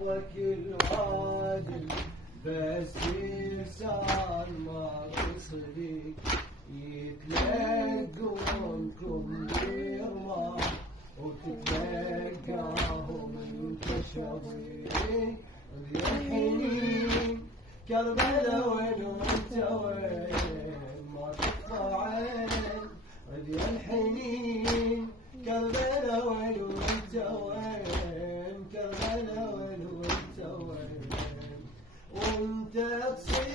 رضاك العادل، بس لسان ما تصدق يتلقونكم بيرمى وتتلقاهم انت شظيك. ذي الحنين كربلا وين وانت وين ما تخفى عين. ذي الحنين كربلا وين وانت وين، كربلا وين وانت وين، وانت تصير